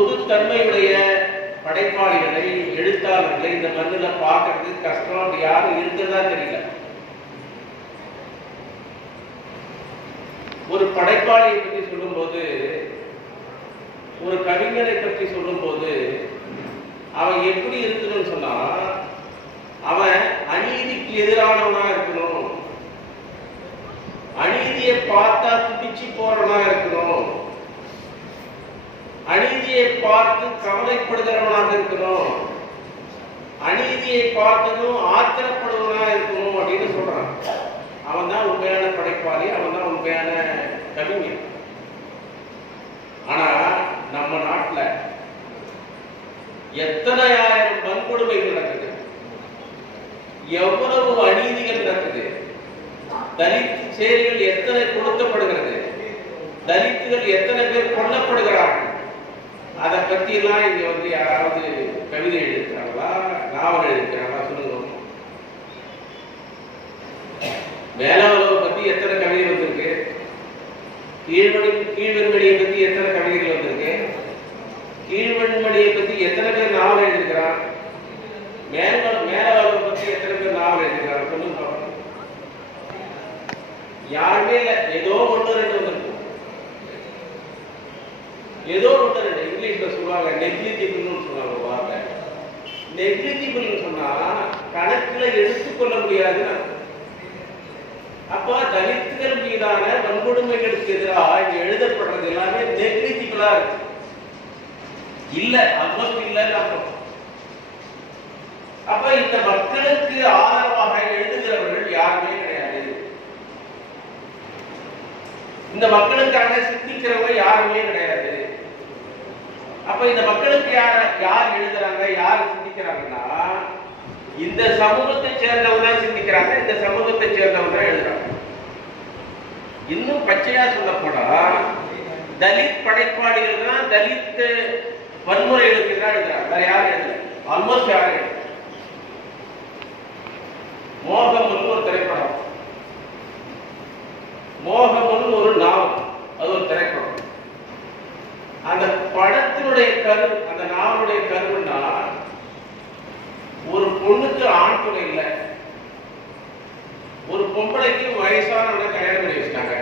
பொதுத்தன்மையுடைய படைப்பாளிகளை எழுத்தாளர்களை இந்த மண்ணில் பார்க்கறது கஷ்டம். அப்படி யாரும் இருக்கிறதா தெரியல. ஒரு படைப்பாளியை பற்றி சொல்லும்போது ஒரு கவிஞரை பற்றி சொல்லும்போது அவன் எப்படி இருக்கணும்னு சொன்னா அவன் அநீதிக்கு எதிரானவனா இருக்கணும். அநீதியை பார்த்தா துடிச்சு போறவனா இருக்கணும். அநீதியை பார்த்து கவலைப்படுகிறவனாக இருக்கணும். அநீதியை பார்த்ததும் ஆத்திரப்படுவனா இருக்கணும் அப்படின்னு சொல்றான். அவன் தான் உண்மையான படைப்பாளி அவன் தான் உண்மையான கவிஞன். ஆனா நம்ம நாட்டுல எத்தனை ஆயிரம் வன்கொடுமைகள் நடக்குது? எவ்வளவு அநீதிகள் நடக்குது? தலித் செயல்கள் எத்தனை கொடுக்கப்படுகிறது தலித்துகள் எத்தனை பேர் கொல்லப்படுகிறார்கள்? அதை இங்க வந்து யாராவது கவிதை எழுதிருக்கிறாங்களா நாவல் எழுதுகிறாங்களா சொல்லுங்க. மேலவளவை பத்தி எத்தனை கவிதை வந்திருக்கு? கீழ்வெளி கீழ்வெண்மணியை பத்தி எத்தனை கவிதைகள் வந்திருக்கு? கீழ்வெண்மணியை பத்தி எத்தனை பேர் நாவல் எழுதியிருக்கிறான் மேல மேலவளவை பத்தி எத்தனை பேர் நாவல் எழுதியிருக்கிறாங்க சொல்லுங்க. யாருமே இல்லை. ஏதோ ஒன்று ரெண்டு வந்திருக்கு ஏதோ ஒன்று ரெண்டு இங்கிலீஷ்ல சொல்லுவாங்க நெக்லிஜிபிள்னு சொல்லுவாங்க ஒரு வார்த்தை. நெக்லிஜிபிள்னு சொன்னா கணக்கில் எடுத்துக்கொள்ள முடியாதுன்னு அப்போ தலித்துகள் மீதான வன்கொடுமைகளுக்கு எதிராக இங்க எழுதப்படுறது எல்லாமே நெக்லிஜிபிளா இருக்கு. இல்ல ஆல்மோஸ்ட் இல்லைன்னு அர்த்தம். அப்ப இந்த மக்களுக்கு ஆதரவாக எழுதுகிறவர்கள் யாருமே கிடையாது. இந்த மக்களுக்காக சிந்திக்கிறவங்க யாருமே அப்ப இந்த மக்களுக்கு யார் யார் எழுதுறாங்க யார் சிந்திக்கிறாங்கன்னா இந்த சமூகத்தை சேர்ந்தவங்க தான் சிந்திக்கிறாங்க இந்த சமூகத்தை சேர்ந்தவங்க தான் எழுதுறாங்க. இன்னும் பச்சையா சொல்ல போனா தலித் படைப்பாளிகள் தான் தலித் வன்முறைகளுக்கு தான் எழுதுறாங்க. வேற யாரும் எழுதல. ஆல்மோஸ்ட் யாரும் எழுதல. மோகம்னு ஒரு திரைப்படம். மோகம்னு ஒரு நாவல். அது ஒரு திரைப்படம். கருத்தினுடைய கரு அந்த நாவனுடைய கருவுன்னா ஒரு பொண்ணுக்கு ஆண் துணை இல்லை. ஒரு பொம்பளைக்கு வயசானவனை கல்யாணம் பண்ணி வச்சிட்டாங்க.